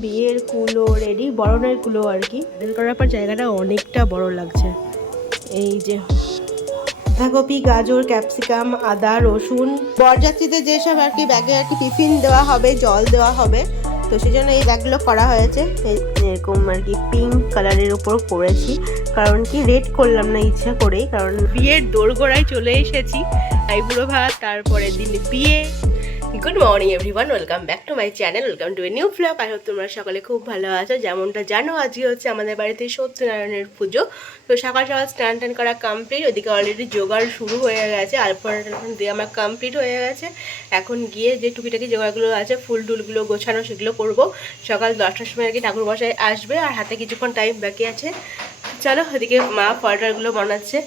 বিয়ের কুলো রেডি, বরণের কুলো আর কি। বের করার পর জায়গাটা অনেকটা বড় লাগছে। এই যে বাঁধাকপি, গাজর, ক্যাপসিকাম, আদা, রসুন, বরযাত্রীদের যেসব আর কি ব্যাগে আর কি টিফিন দেওয়া হবে, জল দেওয়া হবে, তো সেই জন্য এই ব্যাগগুলো করা হয়েছে। এরকম আর কি পিঙ্ক কালারের উপর করেছি, কারণ কি রেড করলাম না ইচ্ছা করেই, কারণ বিয়ের দোরগোড়ায় চলে এসেছি। আইবুড়ো ভাত, তারপরে দিন বিয়ে। Good morning everyone, welcome back to my channel, welcome to a new blog. I hope তোমরা সকলে খুব ভালো আছো। যেমনটা জানো, আজকে হচ্ছে আমাদের বাড়িতে সত্যনারায়ণের পুজো। তো সকাল সকাল স্নান টান করা কমপ্লিট, ওদিকে অলরেডি জোগাড় শুরু হয়ে গেছে, আলপনা দিয়ে আমার কমপ্লিট হয়ে গেছে। এখন গিয়ে যে টুকিটাকি জোগাড়গুলো আছে, ফুল টুলগুলো গোছানো, সেগুলো করবো। সকাল 10টার সময় আর কি ঠাকুর মশাই আসবে, আর হাতে কিছুক্ষণ টাইম বাকি আছে। চলো, ওদিকে মা ফলটারগুলো বানাচ্ছে।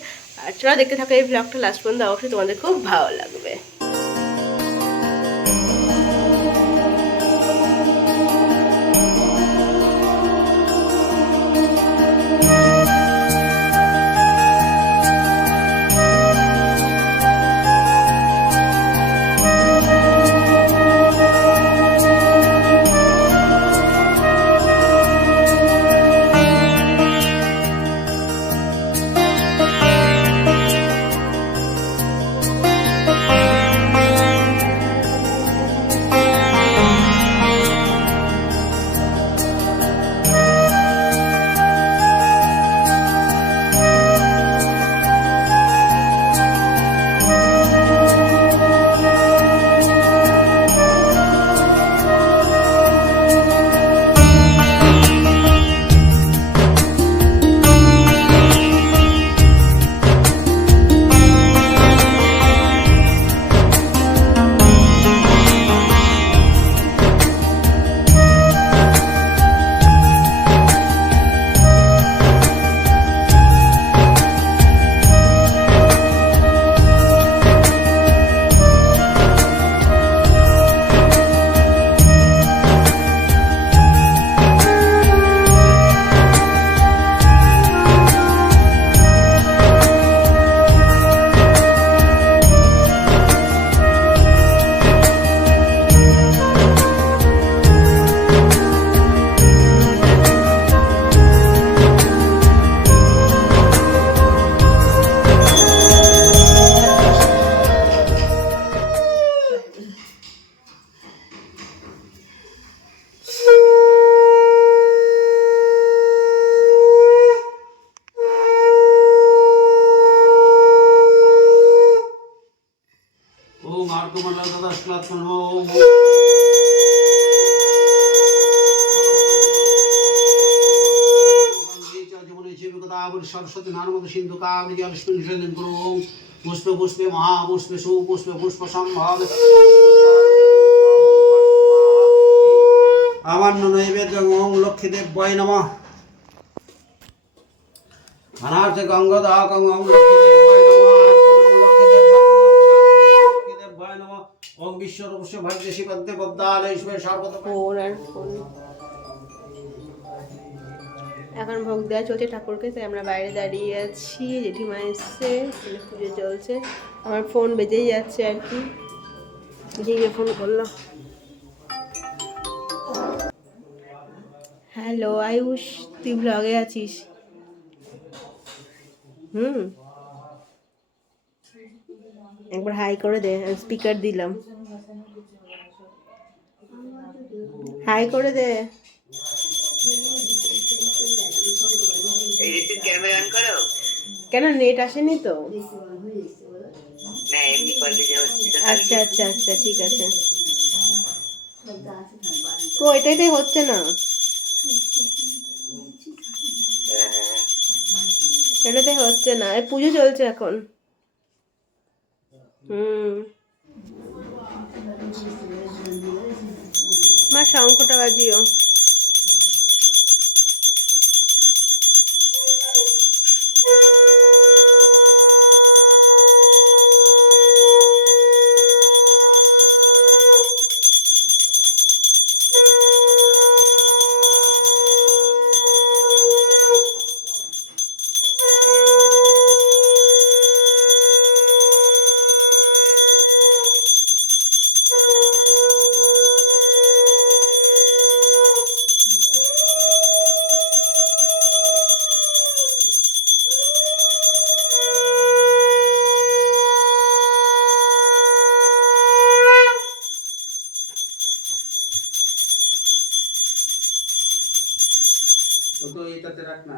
আর চলো দেখতে থাকো এই ব্লগটা লাস্ট পর্যন্ত, অবশ্যই তোমাদের খুব ভালো লাগবে। सरस्वती नानमद सिंधु काव्य जलस्मिन् गुरुं पुष्पे पुष्पे महापुष्पे सुपुष्पे पुष्प संभाग आवान्न नैवेद्यं ओं लक्ष्मीदेव्यै नमः अनार्थ गंगादाकं ओं लक्ष्मीदेव्यै नमः ओं विश्वरूपस्य भद्रशि पद्मे पद्मालयेश्वरे सर्वदा এখন ভোগ দেওয়া চলছে ঠাকুরকে, তাই আমরা বাইরে দাঁড়িয়ে আছি। জেঠিমা এসছে, পুজো চলছে। আমার ফোন বেজেই যাচ্ছে আর কি, ঝিঙে ফোন করলো। হ্যালো আয়ুষ, তুই ব্লগে আছিস? একবার হাই করে দে, স্পিকার দিলাম, হাই করে দে। কেন নেট আসেনি তো? আচ্ছা আচ্ছা আচ্ছা, ঠিক আছে। তো এটাইতে হচ্ছে না, এটাতে হচ্ছে না। পুজো চলছে এখন। মা শঙ্খটা বাজিও। ও তো এটাতে রাখ না,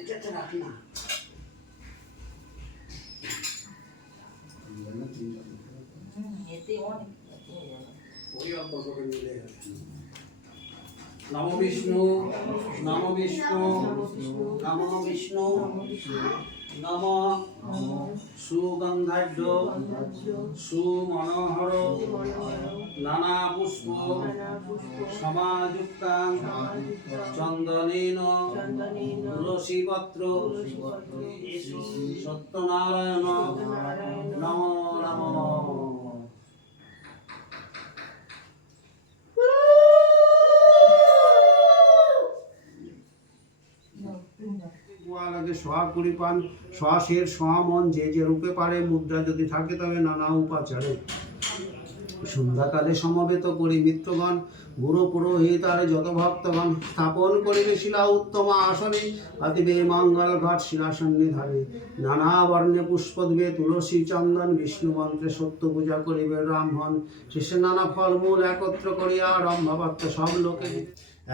এটাতে রাখ না। ওই অল্প করে নিলে নমো বিষ্ণু, নমো বিষ্ণু, নমো বিষ্ণু, নমো সুগন্ধাঢ্য সুমনোহর নানা পুষ্প সমাযুক্তাং চন্দনেন তুলসীপত্র সত্যনারায়ণ নমো নমঃ। লাগে সোয়া কুড়ি পান শ্বাসের সোয়া মন যে যে রূপে পারে, মুদ্রা যদি থাকে তবে নানা উপাচারে সন্ধ্যাকালে সমবেত করি মিত্রগণ, গুরু পুরোহিত আর যত ভক্তগণ স্থাপন করিবে শিলা উত্তম আসনে, অতিবে মঙ্গল ঘট শিলাসন্নিধানে নানা বর্ণে পুষ্প দিবে তুলসী চন্দন, বিষ্ণু মন্ত্রে সত্য পূজা করিবে ব্রাহ্মণ, শেষে নানা ফলমূল একত্র করিয়া রম্ভাপাত্র সব লোকে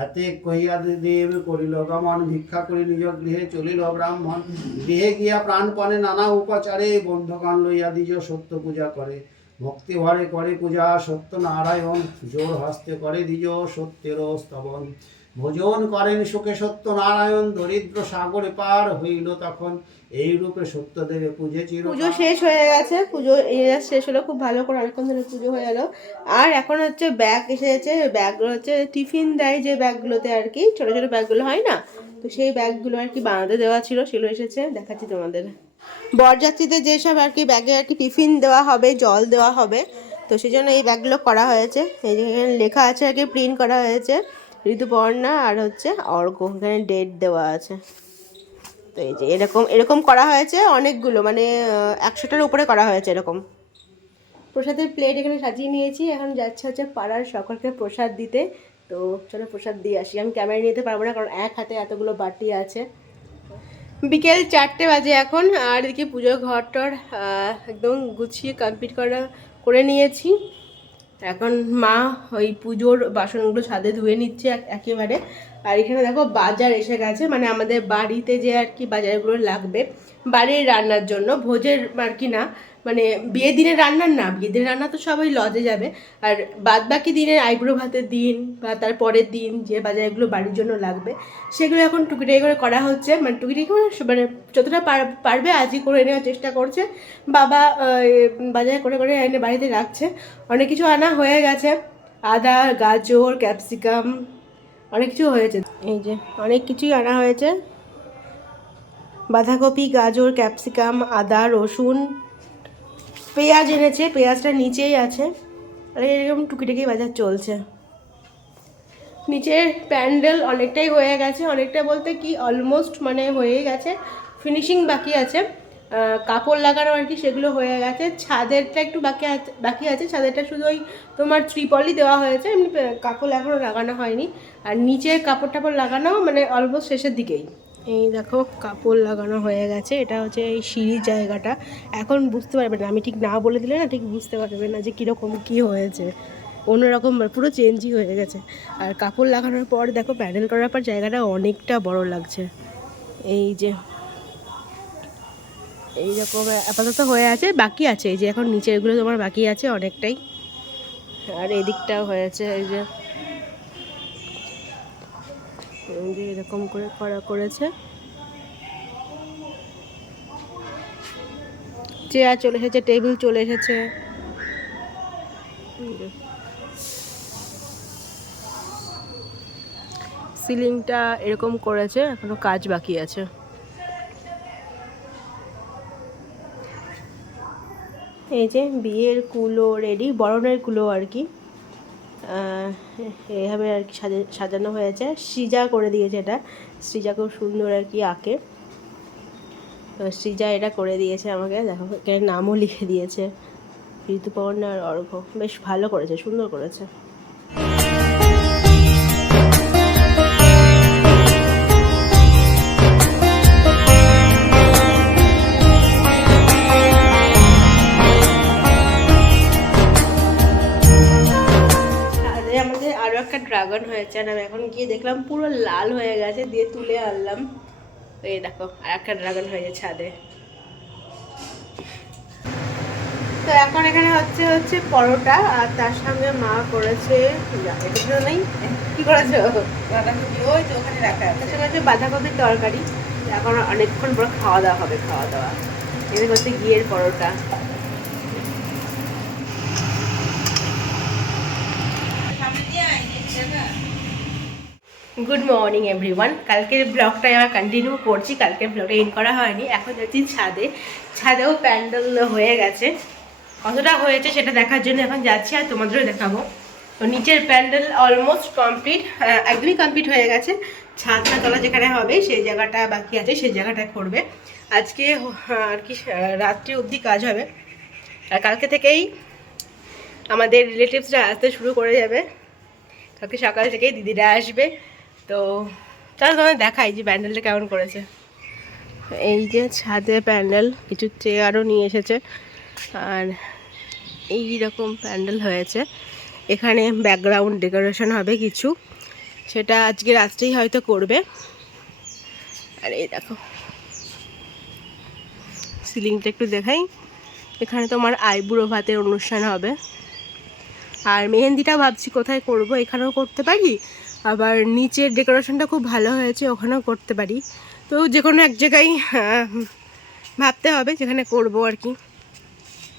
এতে কহিয়া দেব করিল গমন, ভিক্ষা করি নিজ গৃহে চলিল ব্রাহ্মণ, গৃহে গিয়া প্রাণপণে নানা উপাচারে বন্ধুগণ লইয়া দ্বিজ সত্য পূজা করে, ভক্তি ভরে করে পূজা সত্য নারায়ণ, জোর হস্তে করে দ্বিজ সত্যের স্তবন, ভোজন করেন সুখে সত্য নারায়ণ, দরিদ্র সাগরে পার হইল তখন, এই রূপে সত্য দেবে পূজে চির। পুজো শেষ হয়ে গেছে, পুজো শেষ হলো খুব ভালো করে, অনেকক্ষণ ধরে পুজো হয়ে গেল। আর এখন হচ্ছে ব্যাগ এসেছে, ব্যাগগুলো হচ্ছে টিফিন দেয় যে ব্যাগগুলোতে আর কি, ছোটো ছোটো ব্যাগগুলো হয় না, তো সেই ব্যাগগুলো আর কি বানাতে দেওয়া ছিল, সেগুলো এসেছে, দেখাচ্ছি তোমাদের। বরযাত্রীদের যেসব আর কি ব্যাগে আর কি টিফিন দেওয়া হবে, জল দেওয়া হবে, তো সেই জন্য এই ব্যাগগুলো করা হয়েছে। এই যে এখানে লেখা আছে আর কি, প্রিন্ট করা হয়েছে ঋতুপর্ণা আর হচ্ছে অর্ঘ, এখানে ডেট দেওয়া আছে। তো এই যে এরকম করা হয়েছে অনেকগুলো, মানে 100টার উপরে করা হয়েছে এরকম। প্রসাদের প্লেট এখানে সাজিয়ে নিয়েছি, এখন যাচ্ছে হচ্ছে পাড়ার সকলকে প্রসাদ দিতে। তো চলো প্রসাদ দিয়ে আসি, আমি ক্যামেরা নিতে পারবো না কারণ এক হাতে এতগুলো বাটি আছে। বিকেল 4টে বাজে এখন, আর এদিকে পুজোর ঘরটর একদম গুছিয়ে কমপ্লিট করে নিয়েছি। এখন মা ওই পুজোর বাসনগুলো ছাদে ধুয়ে নিচ্ছে একেবারে। আর এখানে দেখো বাজার এসে গেছে, মানে আমাদের বাড়িতে যে আর কি বাজারগুলো লাগবে বাড়ির রান্নার জন্য, ভোজের আর কি না, মানে বিয়ে দিনের রান্নার না, বিয়ে দিনের রান্না তো সবাই লজে যাবে, আর বাদ বাকি দিনের আইবুড়ো ভাতের দিন বা তার পরের দিন যে বাজারগুলো বাড়ির জন্য লাগবে সেগুলো এখন টুকিটাকি করে করা হচ্ছে, মানে টুকিটাকি মানে যতটা পারবে আজই করে নেওয়ার চেষ্টা করছে। বাবা বাজার করে এনে বাড়িতে রাখছে, অনেক কিছু আনা হয়ে গেছে, আদা, গাজর, ক্যাপসিকাম, অনেক কিছু হয়েছে। এই যে অনেক কিছুই আনা হয়েছে, বাঁধাকপি, গাজর, ক্যাপসিকাম, আদা, রসুন, পেঁয়াজ এনেছে, পেঁয়াজটা নিচেই আছে। আর এরকম টুকিটাকি বাজার চলছে। নিচের প্যান্ডেল অনেকটাই হয়ে গেছে, অনেকটা বলতে কি অলমোস্ট মানে হয়ে গেছে, ফিনিশিং বাকি আছে, কাপড় লাগানো আর কি সেগুলো হয়ে গেছে। ছাদেরটা একটু বাকি আছে, ছাদেরটা শুধু ওই তোমার ত্রিপলই দেওয়া হয়েছে, এমনি কাপড় এখনও লাগানো হয়নি। আর নিচের কাপড় টাপড় লাগানো মানে অলমোস্ট শেষের দিকেই। এই দেখো কাপড় লাগানো হয়ে গেছে, এটা হচ্ছে এই সিঁড়ির জায়গাটা। এখন বুঝতে পারবে না, আমি ঠিক না বলে দিলে না ঠিক বুঝতে পারবে না যে কীরকম কী হয়েছে, অন্যরকম পুরো চেঞ্জই হয়ে গেছে। আর কাপড় লাগানোর পর দেখো প্যান্ডেল করার পর জায়গাটা অনেকটা বড় লাগছে। এই যে এইরকম আপাতত হয়ে আছে, বাকি আছে এই যে এখন নিচেরগুলো তোমার বাকি আছে অনেকটাই, আর এদিকটাও হয়েছে। এই যে এরকম করে করেছে, চেয়ার চলে এসেছে, টেবিল চলে এসেছে। সিলিংটা এরকম করেছে, এখনো কাজ বাকি আছে। এই যে বিয়ের কুলো রেডি, বরণের কুলো আর কি, এইভাবে আর কি সাজানো হয়েছে। সৃজা করে দিয়েছে এটা, সৃজা খুব সুন্দর আর কি আঁকে, তো সৃজা এটা করে দিয়েছে আমাকে। দেখো এখানে নামও লিখে দিয়েছে, ঋতুপর্ণা আর অর্ঘ্য, বেশ ভালো করেছে, সুন্দর করেছে। আমাদের আরও একটা ড্রাগন হয়েছে, যাচ্ছে, আর আমি এখন গিয়ে দেখলাম পুরো লাল হয়ে গেছে, দিয়ে তুলে আনলাম। এই দেখো আর একটা ড্রাগন হয়েছে ছাদে। তো এখন এখানে হচ্ছে পরোটা, আর তার সঙ্গে মা করেছে এটা নেই কি করেছো, ওই তো ওখানে রাখা আছে। তার সঙ্গে হচ্ছে বাঁধাকপির তরকারি। এখন অনেকক্ষণ পর খাওয়া দাওয়া হবে, খাওয়া দাওয়া। এটা হচ্ছে ঘিয়ের পরোটা। সামনে দিয়ে আয়, দেখছে না? Good morning everyone. কালকের ব্লগটা আমরা কন্টিনিউ করছি, কালকের ব্লগটা এন্ড করা হয়নি। এখন যাচ্ছি ছাদে, ছাদেও প্যান্ডেল হয়ে গেছে। কতটা হয়েছে সেটা দেখার জন্য এখন যাচ্ছি, আর তোমাদেরও দেখাবো। তো নিচের প্যান্ডেল অলমোস্ট কমপ্লিট, একদমই কমপ্লিট হয়ে গেছে। ছাদটা তলা যেখানে হবে সেই জায়গাটা বাকি আছে, সেই জায়গাটা করবে আজকে আর কি। রাত্রি অবধি কাজ হবে, আর কালকে থেকেই আমাদের রিলেটিভসরা আসতে শুরু করে যাবে। কালকে সকাল থেকেই দিদিরা আসবে। তো তাহলে তোমাদের দেখাই যে প্যান্ডেলটা কেমন করেছে। এই যে ছাদে প্যান্ডেল, কিছু চেয়ারও নিয়ে এসেছে, আর এই রকম প্যান্ডেল হয়েছে। এখানে ব্যাকগ্রাউন্ড ডেকোরেশন হবে কিছু, সেটা আজকে রাত্রেই হয়তো করবে। আর এই দেখো সিলিংটা একটু দেখাই। এখানে তোমার আইবুড়ো ভাতের অনুষ্ঠান হবে, আর মেহেন্দিটা ভাবছি কোথায় করব, এখানেও করতে পারি, আবার নিচের ডেকোরেশনটা খুব ভালো হয়েছে ওখানেও করতে পারি। তো যে কোনো এক জায়গায় ভাবতে হবে যেখানে করব আর কি।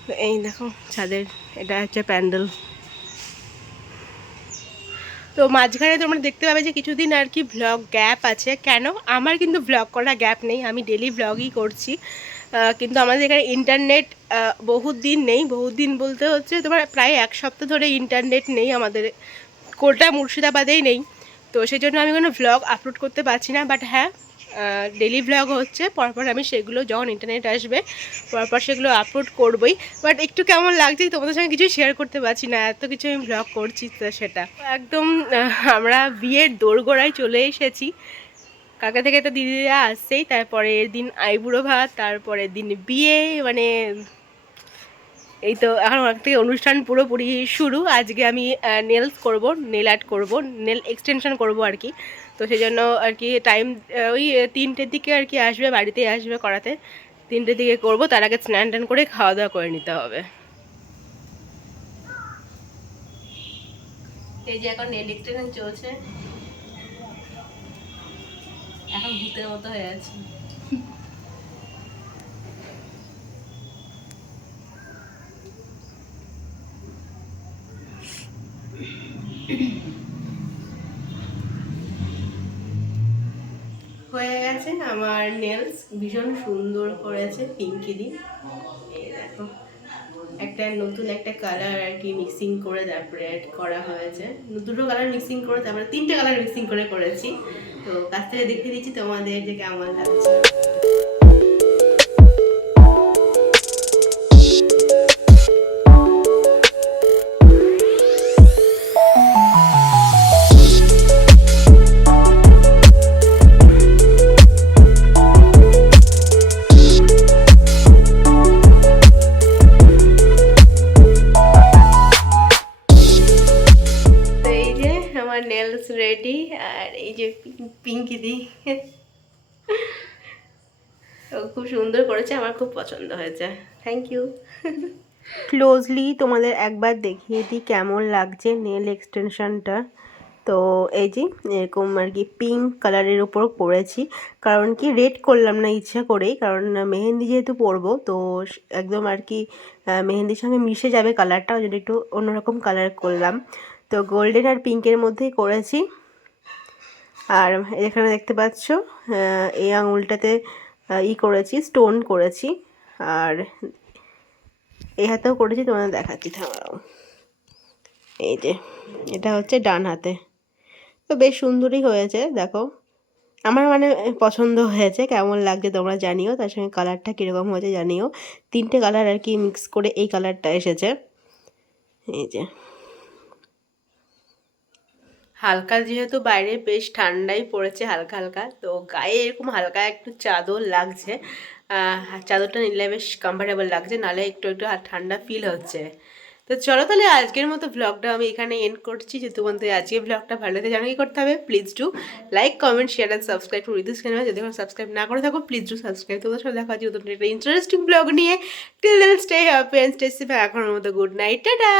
তো এই দেখো ছাদের এটা হচ্ছে প্যান্ডেল। তো মাঝখানে তোমরা দেখতে পাবে যে কিছুদিন আর কি ভ্লগ গ্যাপ আছে। কেন? আমার কিন্তু ভ্লগ করা গ্যাপ নেই, আমি ডেলি ভ্লগই করছি। কিন্তু আমাদের এখানে ইন্টারনেট বহুত দিন নেই, বহুত দিন বলতে হচ্ছে তোমার প্রায় এক সপ্তাহ ধরে ইন্টারনেট নেই আমাদের, কোটা মুর্শিদাবাদেই নেই। তো সেই জন্য আমি কোনো ভ্লগ আপলোড করতে পারছি না। বাট হ্যাঁ, ডেলি ভ্লগ হচ্ছে, পরপর আমি সেগুলো যখন ইন্টারনেট আসবে পরপর সেগুলো আপলোড করবই। বাট একটু কেমন লাগছে তোমাদের সঙ্গে কিছু শেয়ার করতে পারছি না, এত কিছু আমি ভ্লগ করছি। তো সেটা একদম আমরা বিয়ের দোরগোড়ায় চলে এসেছি। কালকে থেকে তো দিদিরা আসছেই, তারপরের দিন আইবুড়ো ভাত, তারপরের দিন বিয়ে, মানে এই তো এখন ওখান থেকে অনুষ্ঠান পুরোপুরি শুরু। আজকে আমি নেলস করব, নেল আর্ট করব, নেল এক্সটেনশন করব আর কি। তো সেই জন্য আর কি টাইম ওই 3টের দিকে আর কি আসবে, বাড়িতেই আসবে করাতে। 3টের দিকে করব, তার আগে স্নান টান করে খাওয়া দাওয়া করে নিতে হবে। এই যে এখন নেল এক্সটেনশন চলছে, এখন ভূতের মতো হয়ে আছে। হয়ে গেছে আমার নেলস, ভীষণ সুন্দর করেছে পিঙ্কি দি। এই দেখো একটা নতুন একটা কালার আর কি মিক্সিং করে তারপরে করা হয়েছে। দুটো কালার মিক্সিং করে তারপরে 3টে কালার মিক্সিং করে করেছি। তো কাছ থেকে দেখিয়ে দিচ্ছি তোমাদের যে কেমন লাগছে। নেলস রেডি, আর এই যে পিঙ্কি দি খুব সুন্দর করেছে, আমার খুব পছন্দ হয়েছে, থ্যাংক ইউ। ক্লোজলি তোমাদের একবার দেখিয়ে দিই কেমন লাগছে নেল এক্সটেনশনটা। তো এই যে এরকম আর কি পিঙ্ক কালারের উপর করেছি, কারণ কি রেড করলাম না ইচ্ছা করেই, কারণ মেহেন্দি যেহেতু পরবো তো একদম আর কি মেহেন্দির সঙ্গে মিশে যাবে কালারটা, ওই জন্য একটু অন্যরকম কালার করলাম। তো গোল্ডেন আর পিঙ্কের মধ্যেই করেছি। আর এখানে দেখতে পাচ্ছ এই আঙুলটাতে করেছি, স্টোন করেছি, আর এই হাতেও করেছি, তোমাদের দেখাচ্ছি থামাও। এই যে এটা হচ্ছে ডান হাতে। তো বেশ সুন্দরই হয়েছে দেখো, আমার মানে পছন্দ হয়েছে। কেমন লাগছে তোমরা জানিও, তার সঙ্গে কালারটা কীরকম হয়েছে জানিও। 3টে কালার আর কি মিক্স করে এই কালারটা এসেছে। এই যে হালকা, যেহেতু বাইরে বেশ ঠান্ডাই পড়েছে হালকা হালকা, তো গায়ে এরকম হালকা একটু চাদর লাগছে। চাদরটা নিলে বেশ কমফোর্টেবল লাগছে, নাহলে একটু একটু ঠান্ডা ফিল হচ্ছে। তো চলো তাহলে আজকের মতো ব্লগটা আমি এখানে এন্ড করছি। যদি তোমাদের আজকে ব্লগটা ভালো লাগে জানো কি করতে হবে, please do like comment share and subscribe to this channel. যদি এখন সাবস্ক্রাইব না করে থাকো প্লিজ ডু সাবস্ক্রাইব। তোমাদের সাথে দেখা হচ্ছে নতুন একটা ইন্টারেস্টিং ব্লগ নিয়ে। Till then stay happy and stay safe. এখনের মতো গুড নাইট, টাটা।